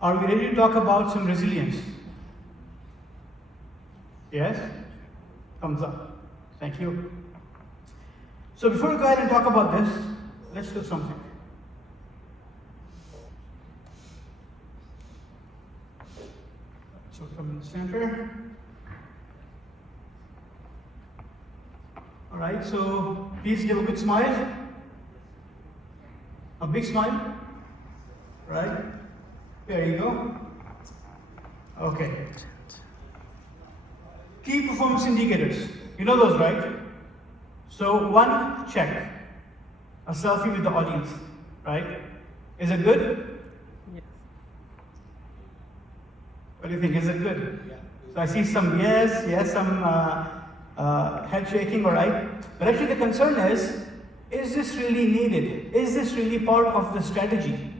Are we ready to talk about some resilience? Yes? Thumbs up. Thank you. So before we go ahead and talk about this, let's do something. So come in the center. All right, so please give a good smile. A big smile. Right? There you go. Okay. Key performance indicators. You know those, right? So one, check. A selfie with the audience, right? Is it good? Yes. What do you think? Is it good? Yeah. So I see some yes, some head shaking, all right? But actually the concern is this really needed? Is this really part of the strategy?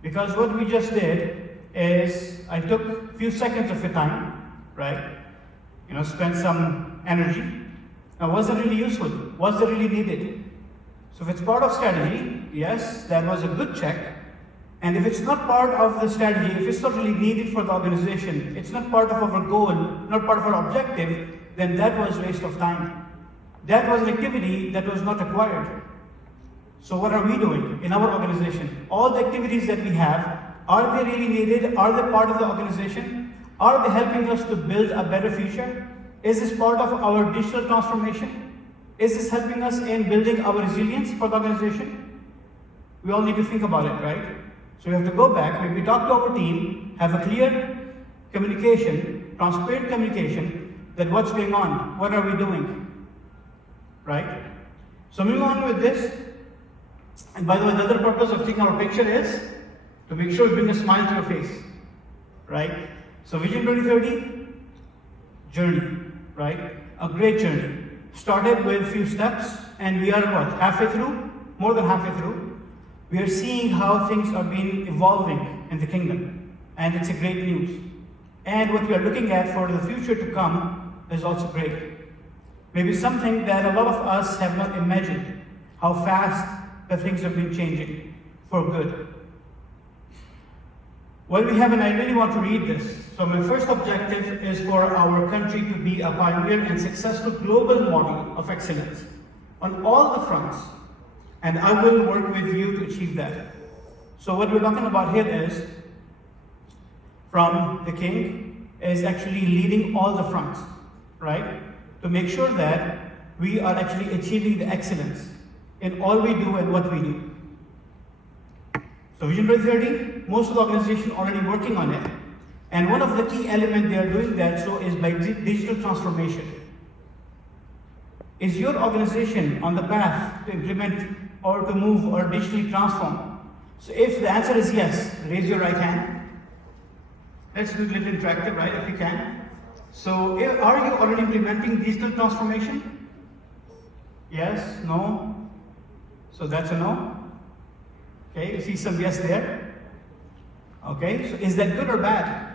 Because what we just did is I took a few seconds of your time, right? Spent some energy. Now, was it really useful? Was it really needed? So if it's part of strategy, yes, that was a good check. And if it's not part of the strategy, if it's not really needed for the organization, it's not part of our goal, not part of our objective, then that was waste of time. That was an activity that was not required. So what are we doing in our organization? All the activities that we have, are they really needed? Are they part of the organization? Are they helping us to build a better future? Is this part of our digital transformation? Is this helping us in building our resilience for the organization? We all need to think about it, right? So we have to go back, maybe talk to our team, have a clear communication, transparent communication, that what's going on, what are we doing, right? So moving on with this, and by the way, the other purpose of taking our picture is to make sure we bring a smile to your face, right? So Vision 2030, journey, right? A great journey. Started with a few steps, and we are what, halfway through? More than halfway through. We are seeing how things are being evolving in the kingdom, and it's a great news. And what we are looking at for the future to come is also great. Maybe something that a lot of us have not imagined, how fast the things have been changing for good. Well, I really want to read this. So my first objective is for our country to be a pioneer and successful global model of excellence on all the fronts. And I will work with you to achieve that. So what we're talking about here is, from the king, is actually leading all the fronts, right? To make sure that we are actually achieving the excellence in all we do and what we do. So Vision 2030, most of the organization already working on it. And one of the key elements they are doing that so is by digital transformation. Is your organization on the path to implement or to move or digitally transform? So if the answer is yes, raise your right hand. Let's do a little interactive, right, if you can. So are you already implementing digital transformation? Yes, no? So that's a no. Okay, you see some yes there. Okay, so is that good or bad?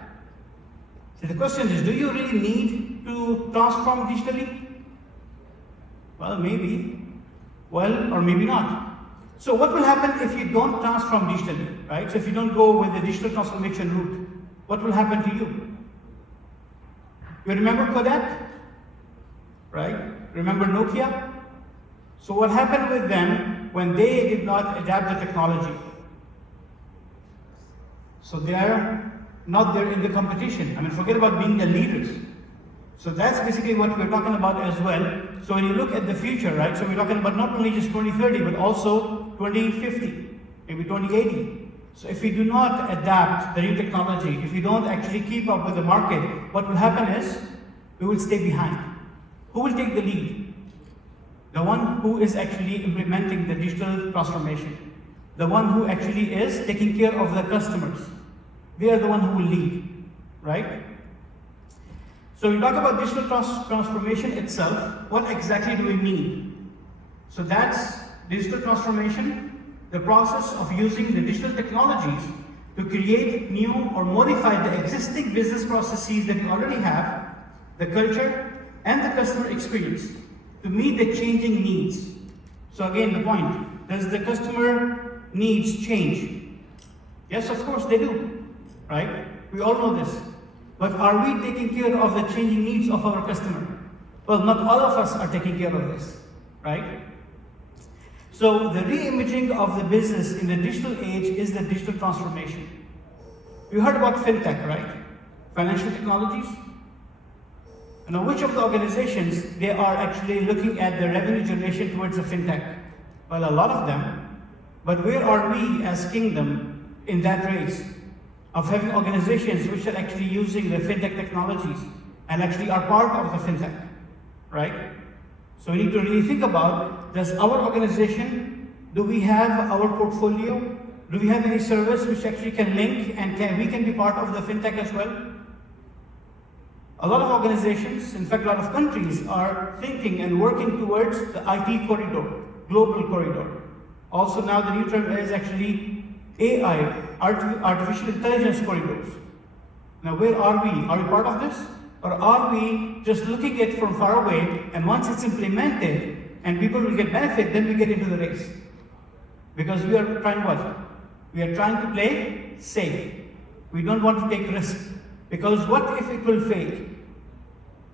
So the question is, do you really need to transform digitally? Well, maybe. Well, or maybe not. So what will happen if you don't transform digitally, right? So if you don't go with the digital transformation route, what will happen to you? You remember Kodak? Right? Remember Nokia? So what happened with them when they did not adapt the technology? So they are not there in the competition. I mean, forget about being the leaders. So that's basically what we're talking about as well. So when you look at the future, right? So we're talking about not only just 2030, but also 2050, maybe 2080. So if we do not adapt the new technology, if we don't actually keep up with the market, what will happen is we will stay behind. Who will take the lead? The one who is actually implementing the digital transformation. The one who actually is taking care of the customers. They are the one who will lead, right? So we talk about digital transformation itself. What exactly do we mean? So that's digital transformation, the process of using the digital technologies to create new or modify the existing business processes that you already have, the culture and the customer experience to meet the changing needs. So again, the point, does the customer needs change? Yes, of course they do, right? We all know this. But are we taking care of the changing needs of our customer? Well, not all of us are taking care of this, right? So the reimaging of the business in the digital age is the digital transformation. You heard about fintech, right? Financial technologies. Now, which of the organizations they are actually looking at the revenue generation towards the fintech? Well, a lot of them. But where are we as Kingdom in that race of having organizations which are actually using the fintech technologies and actually are part of the fintech, right? So we need to really think about, does our organization, do we have our portfolio? Do we have any service which actually can link and we can be part of the fintech as well? A lot of organizations, in fact a lot of countries, are thinking and working towards the IT corridor, global corridor. Also now the new term is actually AI, artificial intelligence corridors. Now where are we? Are we part of this? Or are we just looking at it from far away, and once it's implemented and people will get benefit, then we get into the race? Because we are trying what? We are trying to play safe. We don't want to take risk. Because what if it will fail?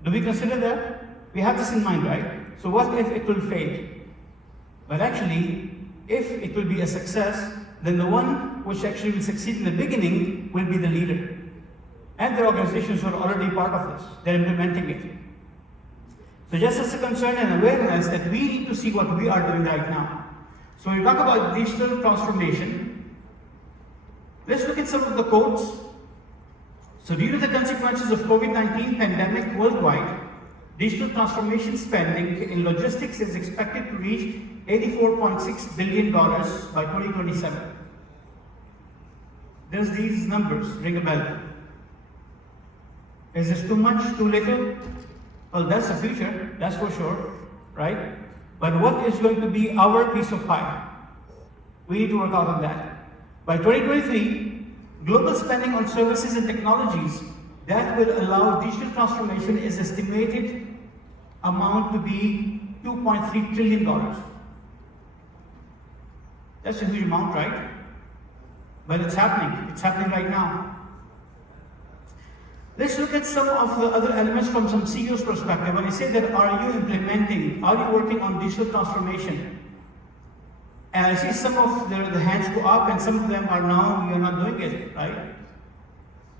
Do we consider that? We have this in mind, right? So what if it will fail? But actually, if it will be a success, then the one which actually will succeed in the beginning will be the leader. And their organizations are already part of this. They're implementing it. So just as a concern and awareness that we need to see what we are doing right now. So when we talk about digital transformation, let's look at some of the quotes. So due to the consequences of COVID-19 pandemic worldwide, digital transformation spending in logistics is expected to reach $84.6 billion by 2027. Does these numbers ring a bell? Is this too much, too little? Well, that's the future, that's for sure, right? But what is going to be our piece of pie? We need to work out on that. By 2023, global spending on services and technologies that will allow digital transformation is estimated amount to be $2.3 trillion. That's a huge amount, right? But it's happening right now. Let's look at some of the other elements from some CEO's perspective. When I say that, are you implementing, are you working on digital transformation? And I see some of the hands go up and some of them are now, you're not doing it, right?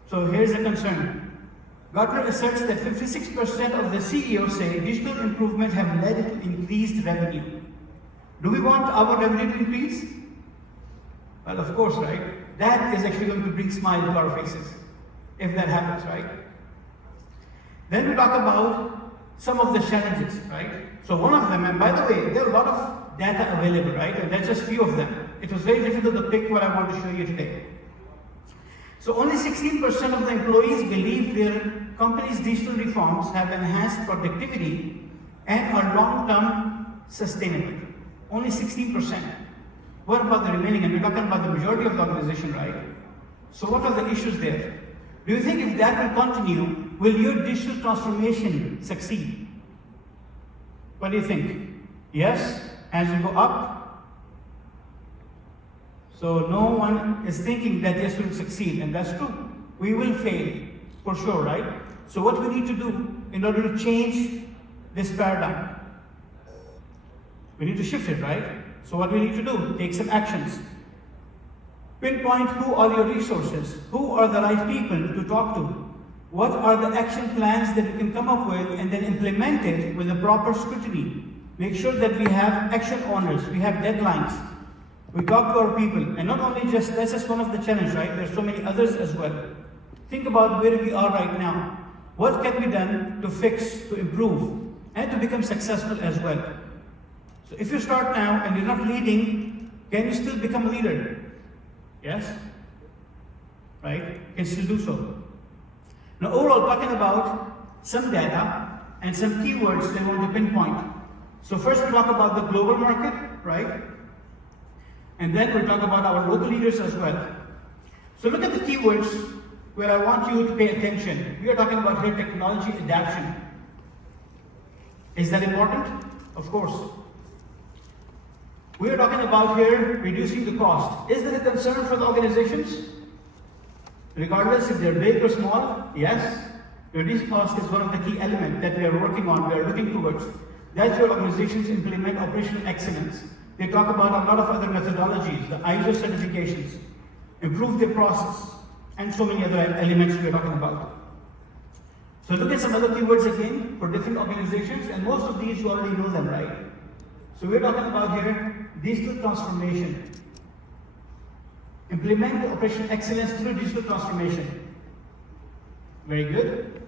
So here's the concern. Gartner asserts that 56% of the CEOs say digital improvement have led to increased revenue. Do we want our revenue to increase? Well, of course, right? That is actually going to bring smile to our faces, if that happens, right? Then we talk about some of the challenges, right? So one of them, and by the way, there are a lot of data available, right? And that's just few of them. It was very difficult to pick what I want to show you today. So only 16% of the employees believe their company's digital reforms have enhanced productivity and are long-term sustainable. Only 16%. What about the remaining? And we're talking about the majority of the organization, right? So what are the issues there? Do you think if that will continue, will your digital transformation succeed? What do you think? Yes? Hands will go up? So no one is thinking that yes, we will succeed, and that's true. We will fail, for sure, right? So what we need to do in order to change this paradigm? We need to shift it, right? So what we need to do? Take some actions. Pinpoint who are your resources, who are the right people to talk to, what are the action plans that you can come up with and then implement it with the proper scrutiny. Make sure that we have action owners, we have deadlines. We talk to our people, and not only just, that's just one of the challenges, right? There's so many others as well. Think about where we are right now. What can be done to fix, to improve, and to become successful as well? So if you start now and you're not leading, can you still become a leader? Yes? Right? You can still do so. Now overall, talking about some data and some keywords they want to pinpoint. So first we'll talk about the global market, right? And then we'll talk about our local leaders as well. So look at the keywords where I want you to pay attention. We are talking about here technology adaptation. Is that important? Of course. We are talking about here reducing the cost. Is that a concern for the organizations? Regardless if they're big or small, yes. Reduced cost is one of the key elements that we are working on, we are looking towards. That's where organizations implement operational excellence. They talk about a lot of other methodologies, the ISO certifications, improve their process, and so many other elements we are talking about. So look at some other keywords again for different organizations, and most of these you already know them, right? So we're talking about here digital transformation. Implement operational excellence through digital transformation. Very good.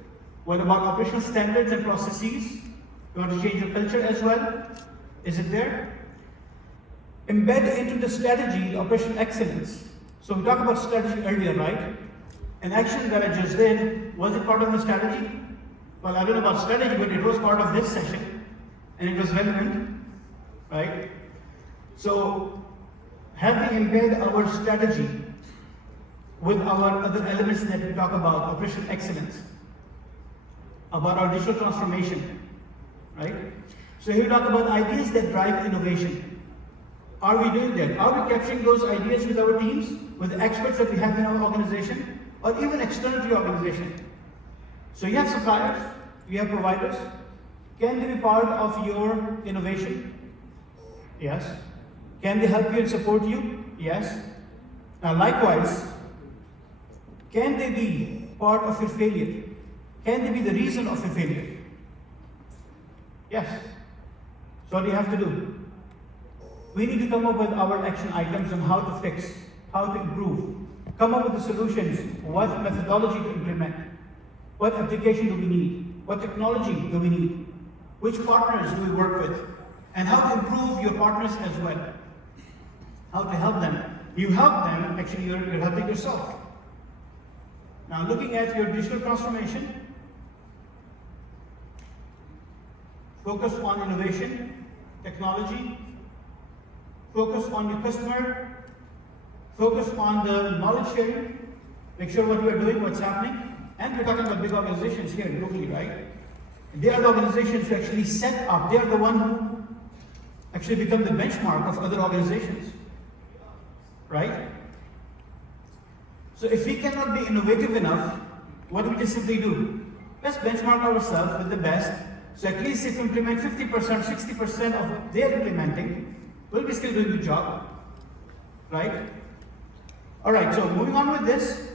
What about operational standards and processes? You want to change your culture as well? Is it there? Embed into the strategy the operational excellence. So we talked about strategy earlier, right? An action that I just did, was it part of the strategy? Well, I don't know about strategy, but it was part of this session, and it was relevant, right? So, have we embed our strategy with our other elements that we talk about, operational excellence, about our digital transformation, right? So here we talk about ideas that drive innovation. Are we doing that? Are we capturing those ideas with our teams, with the experts that we have in our organization, or even external to your organization? So you have suppliers, you have providers. Can they be part of your innovation? Yes. Can they help you and support you? Yes. Now likewise, can they be part of your failure? Can they be the reason of your failure? Yes. So what do you have to do? We need to come up with our action items on how to fix, how to improve, come up with the solutions, what methodology to implement, what application do we need, what technology do we need, which partners do we work with, and how to improve your partners as well, how to help them. You help them, actually you're helping yourself. Now looking at your digital transformation, focus on innovation, technology, focus on your customer, focus on the knowledge sharing, make sure what we are doing, what's happening. And we're talking about big organizations here globally, right? They are the organizations who actually set up, they are the one who actually become the benchmark of other organizations, right? So if we cannot be innovative enough, what do we just simply do? Let's benchmark ourselves with the best. So at least if we implement 50%, 60% of what they're implementing, we'll be still doing a good job, right? All right, so moving on with this,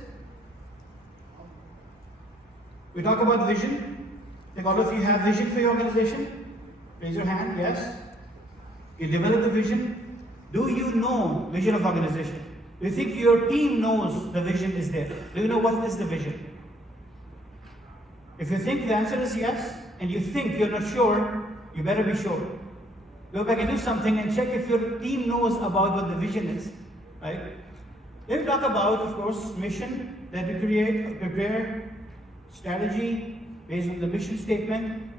we talk about vision. I think all of you have vision for your organization. Raise your hand, yes. You develop the vision. Do you know vision of organization? Do you think your team knows the vision is there? Do you know what is the vision? If you think the answer is yes, and you think you're not sure, you better be sure. Go back and do something and check if your team knows about what the vision is, right? Then we talk about, of course, mission that we create, prepare, strategy based on the mission statement.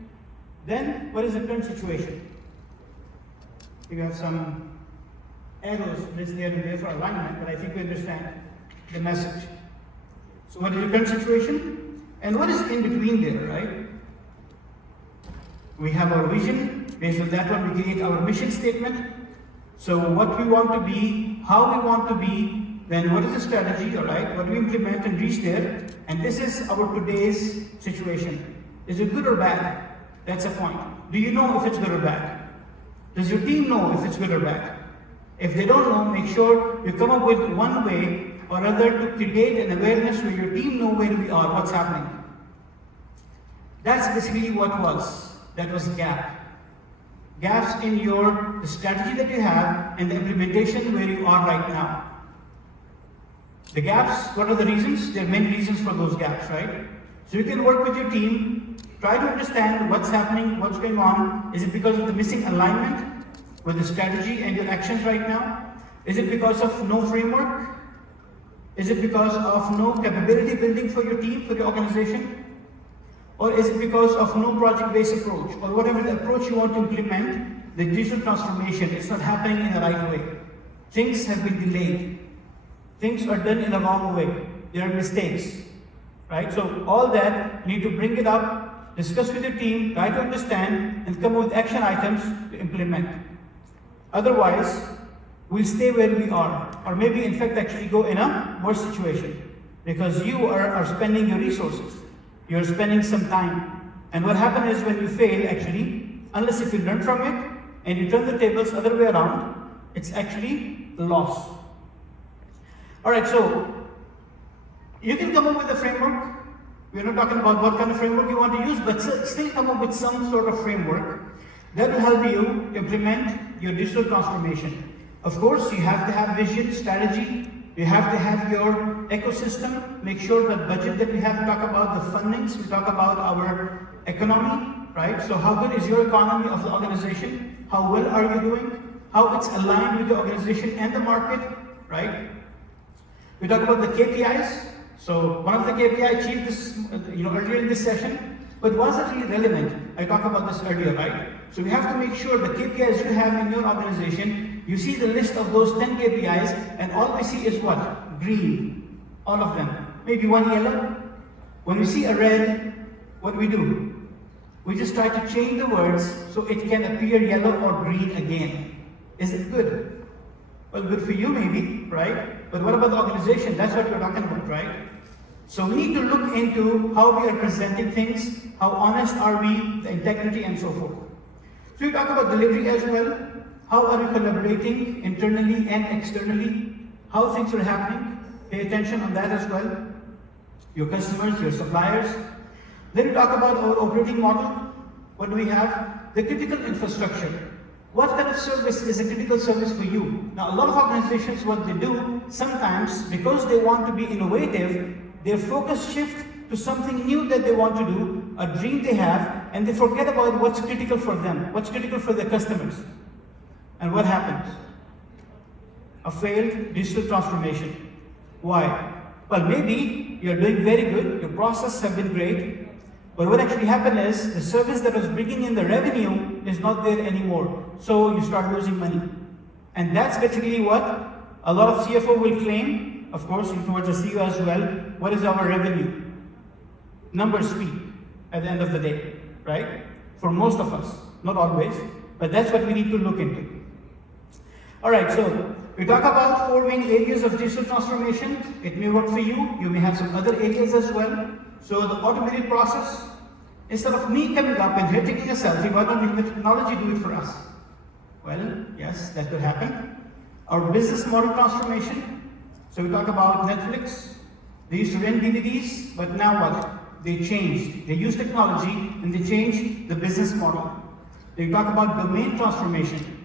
Then, what is the current situation? We have some arrows listed here and there for alignment, but I think we understand the message. So what is the current situation? And what is in between there, right? We have our vision. Based on that one, we create our mission statement. So what we want to be, how we want to be, then what is the strategy, all right? What do we implement and reach there? And this is our today's situation. Is it good or bad? That's a point. Do you know if it's good or bad? Does your team know if it's good or bad? If they don't know, make sure you come up with one way or other to create an awareness where your team know where we are, what's happening. That's basically what was. That was gap. Gaps in the strategy that you have and the implementation where you are right now. The gaps, what are the reasons? There are many reasons for those gaps, right? So you can work with your team, try to understand what's happening, what's going on. Is it because of the missing alignment with the strategy and your actions right now? Is it because of no framework? Is it because of no capability building for your team, for your organization? Or is it because of no project-based approach? Or whatever the approach you want to implement, the digital transformation, it's not happening in the right way. Things have been delayed. Things are done in the wrong way. There are mistakes, right? So all that, you need to bring it up, discuss with your team, try to understand, and come up with action items to implement. Otherwise, we'll stay where we are, or maybe in fact actually go in a worse situation, because you are spending your resources, you're spending some time. And what happens is when you fail, actually, unless if you learn from it and you turn the tables other way around, it's actually a loss. Alright, so you can come up with a framework. We're not talking about what kind of framework you want to use, but still come up with some sort of framework that will help you implement your digital transformation. Of course, you have to have vision, strategy, you have to have your ecosystem, make sure that budget that we have, talk about the fundings, we talk about our economy, right? So how good is your economy of the organization? How well are you doing? How it's aligned with the organization and the market, right? We talk about the KPIs. So one of the KPI achieved this, earlier in this session, but was it really relevant? I talked about this earlier, right? So we have to make sure the KPIs you have in your organization, you see the list of those 10 KPIs, and all we see is what? Green. All of them. Maybe one yellow. When we see a red, what do? We just try to change the words so it can appear yellow or green again. Is it good? Well, good for you maybe, right? But what about the organization? That's what we're talking about, right? So we need to look into how we are presenting things, how honest are we, the integrity and so forth. So we talk about delivery as well. How are we collaborating internally and externally? How things are happening? Pay attention on that as well. Your customers, your suppliers. Then we talk about our operating model. What do we have? The critical infrastructure. What kind of service is a critical service for you? Now, a lot of organizations, what they do, sometimes, because they want to be innovative, their focus shift to something new that they want to do, a dream they have, and they forget about what's critical for them, what's critical for their customers. And what happens? A failed digital transformation. Why? Well, maybe you're doing very good, your processes have been great, but what actually happened is the service that was bringing in the revenue is not there anymore. So you start losing money. And that's basically what a lot of CFO will claim, of course, towards the CEO as well. What is our revenue? Numbers speak at the end of the day, right? For most of us, not always, but that's what we need to look into. All right, so we talk about 4 main areas of digital transformation. It may work for you. You may have some other areas as well. So the automated process, instead of me coming up and here taking a selfie, why don't we let technology do it for us? Well, yes, that could happen. Our business model transformation. So we talk about Netflix. They used to rent DVDs, but now what? They changed. They used technology and they changed the business model. They talk about domain transformation.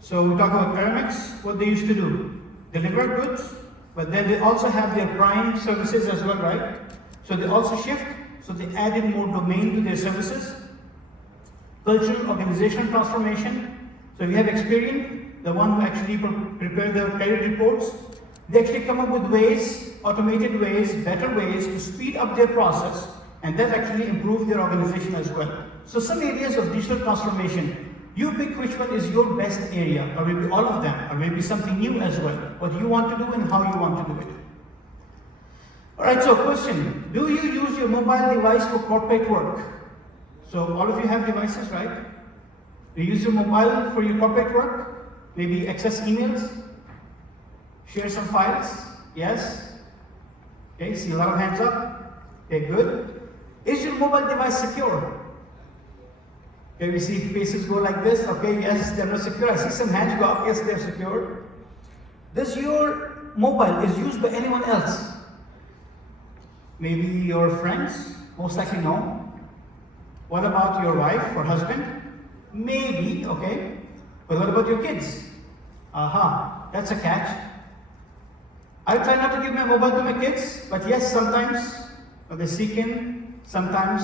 So we talk about Aramex, what they used to do. Deliver goods, but then they also have their prime services as well, right? So they also shift, so they added more domain to their services. Cultural organizational transformation. So we have Experian, the one who actually prepare the credit reports. They actually come up with ways, automated ways, better ways to speed up their process, and that actually improve their organization as well. So some areas of digital transformation, you pick which one is your best area, or maybe all of them, or maybe something new as well, what you want to do and how you want to do it. Alright, so question, do you use your mobile device for corporate work? So all of you have devices, right? Do you use your mobile for your corporate work? Maybe access emails? Share some files? Yes? Okay, see a lot of hands up? Okay, good. Is your mobile device secure? Okay, we see faces go like this. Okay, yes, they're not secure. I see some hands go up. Yes, they're secure. Does your mobile is used by anyone else? Maybe your friends? Most likely no. What about your wife or husband? Maybe, okay. But what about your kids? Aha, that's a catch. I try not to give my mobile to my kids, but yes, sometimes they seek in, sometimes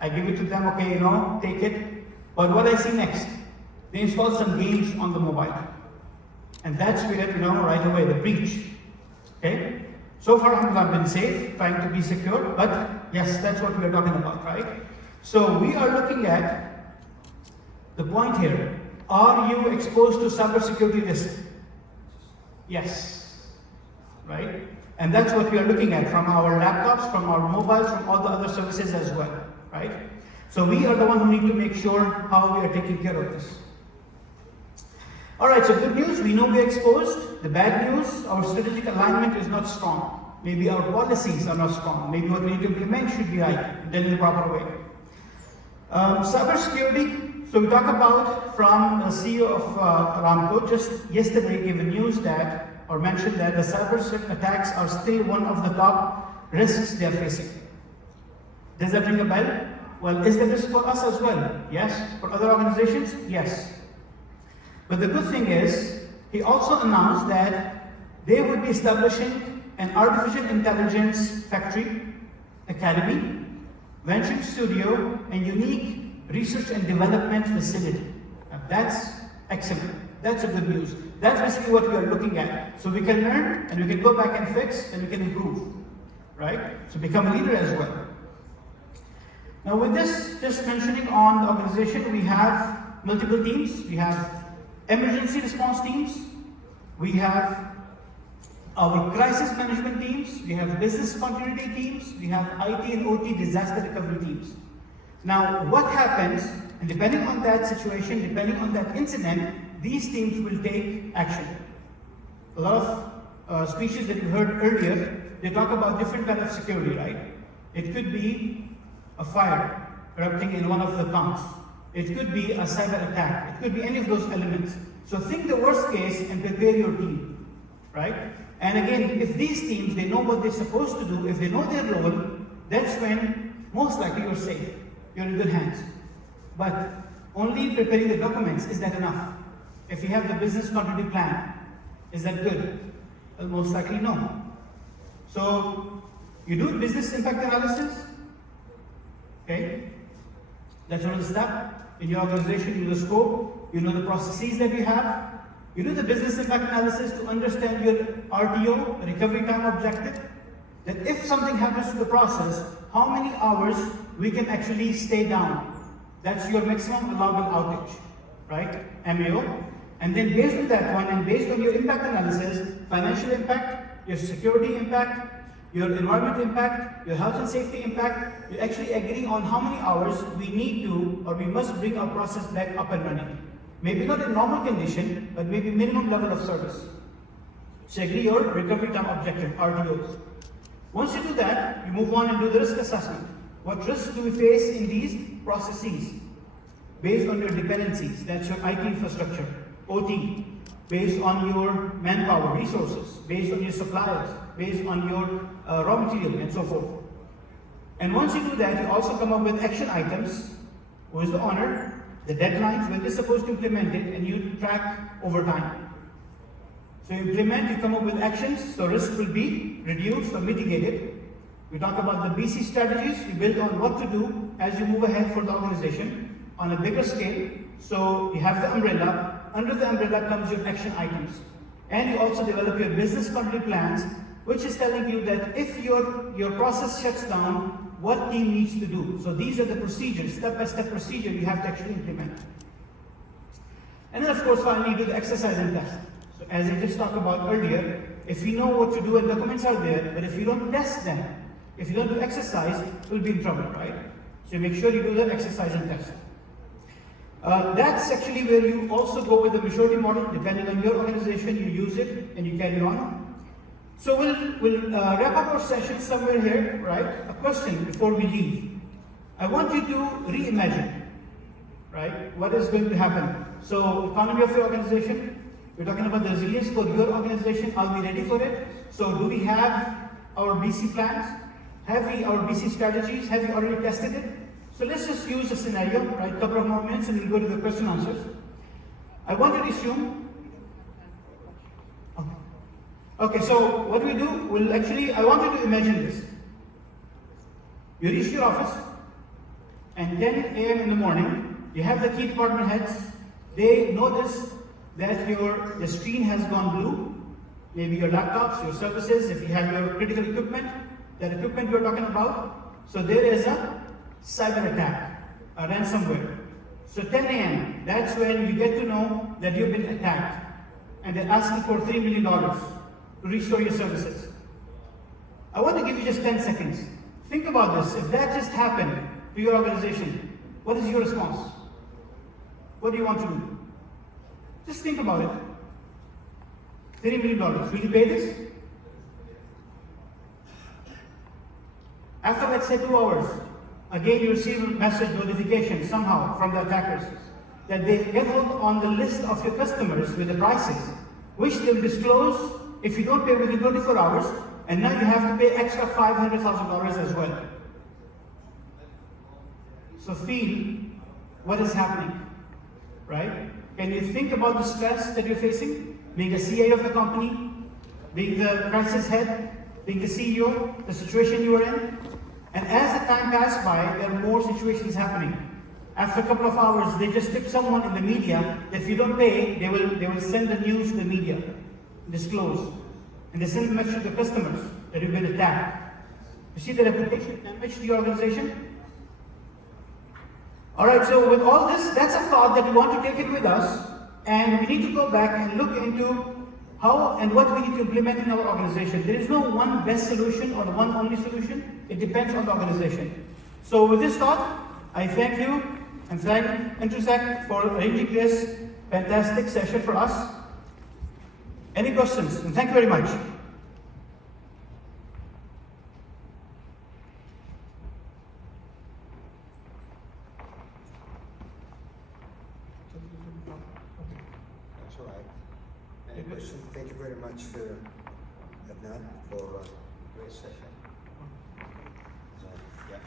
I give it to them, okay, take it. But what I see next, they install some games on the mobile. And that's where, right away, the breach. Okay? So far, I've been safe, trying to be secure, but yes, that's what we're talking about, right? So we are looking at the point here. Are you exposed to cybersecurity risk? Yes. Right? And that's what we are looking at from our laptops, from our mobiles, from all the other services as well, right? So we are the one who need to make sure how we are taking care of this. All right, so good news, we know we're exposed. The bad news, our strategic alignment is not strong. Maybe our policies are not strong. Maybe what we need to implement should be right, done in the proper way. Cybersecurity, so we talk about from the CEO of Aramco, just yesterday gave the news that, or mentioned that the cyber attacks are still one of the top risks they are facing. Does that ring a bell? Well, is that risk for us as well? Yes. For other organizations? Yes. But the good thing is, he also announced that they would be establishing an artificial intelligence factory, academy, venture studio, and unique research and development facility. Now that's excellent. That's a good news. That's basically what we are looking at. So we can learn, and we can go back and fix, and we can improve, right? So become a leader as well. Now with this, just mentioning on the organization, we have multiple teams. We have emergency response teams. We have our crisis management teams. We have business continuity teams. We have IT and OT disaster recovery teams. Now what happens, and depending on that situation, depending on that incident, these teams will take action. A lot of speeches that you heard earlier, they talk about different kind of security, right? It could be a fire erupting in one of the plants. It could be a cyber attack. It could be any of those elements. So think the worst case and prepare your team, right? And again, if these teams, they know what they're supposed to do, if they know their role, that's when most likely you're safe. You're in good hands. But only preparing the documents, is that enough? If you have the business continuity plan, is that good? Well, most likely no. So you do business impact analysis, okay? That's one step. In your organization, you know the scope, you know the processes that you have. You do the business impact analysis to understand your RTO, recovery time objective, that if something happens to the process, how many hours we can actually stay down. That's your maximum allowable outage, right? MAO. And then based on that one, and based on your impact analysis, financial impact, your security impact, your environmental impact, your health and safety impact, you're actually agreeing on how many hours we need to, or we must bring our process back up and running. Maybe not in normal condition, but maybe minimum level of service. So agree your recovery time objective, RTOs. Once you do that, you move on and do the risk assessment. What risks do we face in these processes? Based on your dependencies, that's your IT infrastructure, OT, based on your manpower, resources, based on your suppliers, based on your raw material, and so forth. And once you do that, you also come up with action items. Who is the owner? The deadlines, when they're supposed to implement it, and you track over time. So you implement, you come up with actions, so risk will be reduced or mitigated. We talk about the BC strategies, you build on what to do as you move ahead for the organization on a bigger scale. So you have the umbrella. Under the umbrella comes your action items. And you also develop your business continuity plans, which is telling you that if your process shuts down, what team needs to do. So these are the procedures, step-by-step procedure you have to actually implement. And then of course, finally, do the exercise and test. So as I just talked about earlier, if you know what to do and documents are there, but if you don't test them, if you don't do exercise, you'll be in trouble, right? So make sure you do the exercise and test. That's actually where you also go with the maturity model. Depending on your organization, you use it and you carry on. So we'll wrap up our session somewhere here, right? A question before we leave. I want you to reimagine, right? What is going to happen? So economy of your organization, we're talking about the resilience for your organization. Are we ready for it? So do we have our BC plans? Have we our BC strategies? Have we already tested it? So let's just use a scenario, right? A couple of more minutes and we'll go to the question answers. I want you to assume. Okay, so what we do, I want you to imagine this. You reach your office, and 10 a.m. in the morning, you have the key department heads. They notice that the screen has gone blue. Maybe your laptops, your services, if you have your critical equipment, that equipment we're talking about. So there is a cyber attack, a ransomware. So 10 a.m., that's when you get to know that you've been attacked. And they're asking for $3 million to restore your services. I want to give you just 10 seconds. Think about this. If that just happened to your organization, what is your response? What do you want to do? Just think about it. $30 million. Will you pay this? After, let's say, 2 hours, again you receive a message notification somehow from the attackers that they get hold on the list of your customers with the prices, which they'll disclose if you don't pay within 24 hours, and now you have to pay extra $500,000 as well. So feel what is happening, right? Can you think about the stress that you're facing? Being the CA of the company, being the crisis head, being the CEO, the situation you are in. And as the time passes by, there are more situations happening. After a couple of hours, they just tip someone in the media that if you don't pay, they will send the news to the media, disclose. And they send a message to the customers that you've been attacked. You see the reputation damage to your organization? Alright, so with all this, that's a thought that we want to take it with us, and we need to go back and look into how and what we need to implement in our organization. There is no one best solution or one only solution. It depends on the organization. So with this thought, I thank you and thank Intersect for arranging this fantastic session for us. Any questions? And thank you very much. That's all right. Any questions? Thank you very much, Adnan, for a great session. So, yeah.